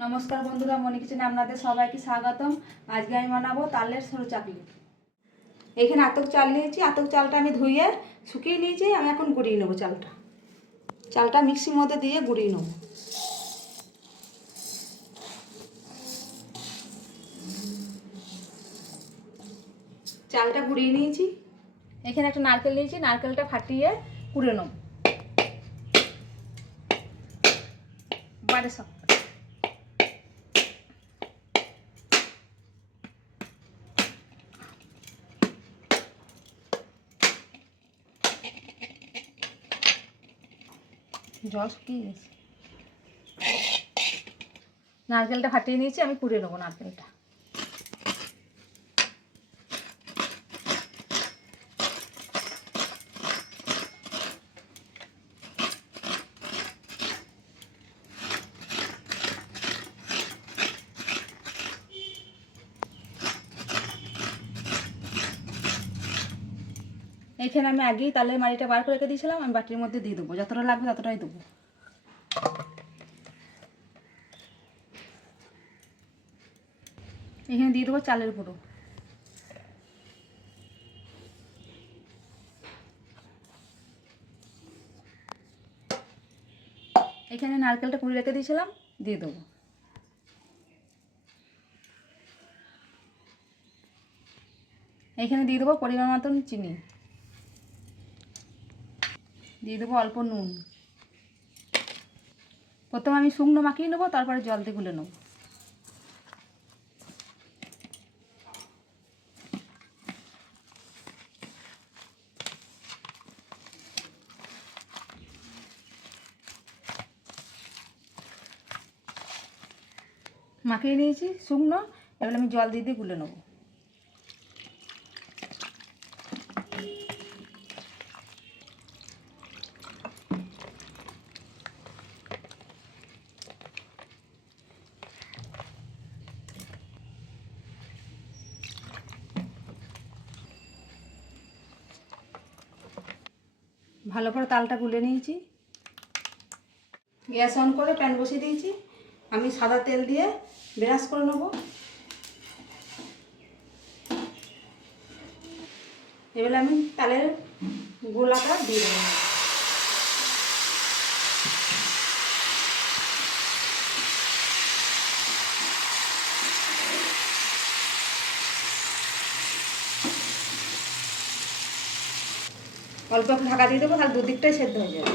नमस्कार बंधुरा मनी किचेने आपनादेर सबाइके स्वागतम। आज के आमि बानाबो तालेर सरू चाकली। एखाने आतक चाल निয়েছি, आतक चालटा आमि धुइये शुकिয়ে নিয়েছি। आमि এখন गुड़िয়ে নেব चालटा। चालटा मिक्सिर मধ্যে দিয়ে गुड़िয়ে নেব। চালটা গুড়িয়ে নিয়েছি। এখানে একটা নারকেল নিয়েছি, নারকেলটা ফাটিয়ে কুড়ে নেব। বাড়ে সব জল শুকিয়ে গেছে। নারকেলটা ফাটিয়ে নিয়েছি, আমি কুড়ে নেব নারকেলটা। এখানে আমি আগেই তালের মাড়িটা বার করে রেখে দিয়েছিলাম। আমি বাটির মধ্যে দিয়ে দেবো, যতটা লাগবে ততটাই দেবো। এখানে দিয়ে দেবো চালের গুঁড়ো। এখানে নারকেলটা কুড়িয়ে রেখে দিয়েছিলাম, দিয়ে দেবো। এখানে দিয়ে দেবো পরিমাণ মতন চিনি, দিয়ে দেবো অল্প নুন। প্রথমে আমি শুকনো মাখিয়ে নেবো, তারপরে জল দিয়ে গুলে নেব। মাখিয়ে নিয়েছি শুকনো, এবার আমি জল দিয়ে গুলে নেব। ভালো করে তালটা গুলে নিয়েছি। গ্যাস অন করে প্যান বসিয়ে দিয়েছি। আমি সাদা তেল দিয়ে ব্রাশ করে নেব। এবারে আমি তালের গোলাটা দিয়ে দেবো। অল্প একটু ঢাকা দিয়ে দেবো, তাহলে দুদিকটাই সেদ্ধ হয়ে যাবে।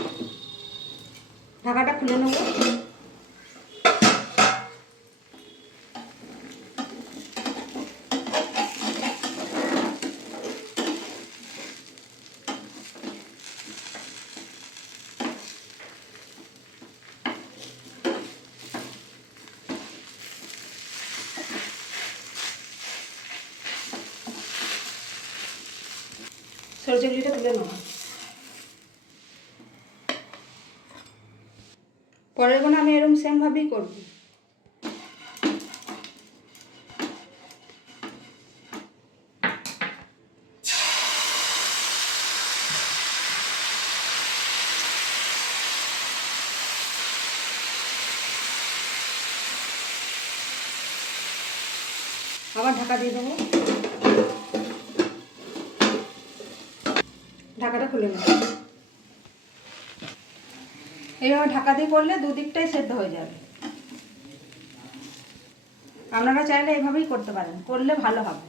ঢাকাটা খুলে নেব। সরু চাকলিটা তুলে নেব। পরের গুলো আমি এরকম সেম ভাবেই করব। আবার ঢাকা দিয়ে দেবো। ঢাকাটা খুলে নেব। এইভাবে ঢাকা দিয়ে করলে দুদিকটাই সেদ্ধ হয়ে যাবে। আপনারা চাইলে এইভাবেই করতে পারেন, করলে ভালো হবে।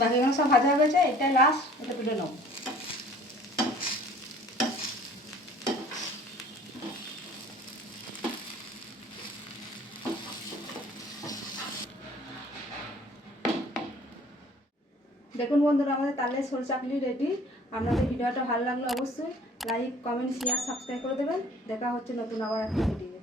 বাকিগুলো সব ভাজা হয়ে গেছে, এটাই লাস্ট, এটা তুলে নেব। দেখুন বন্ধুরা, আমাদের তালের সরু চাকলি রেডি। আপনাদের ভিডিওটা ভালো লাগলে অবশ্যই লাইক, কমেন্ট, শেয়ার, সাবস্ক্রাইব করে দেবেন। দেখা হচ্ছে নতুন আবার একটা ভিডিও।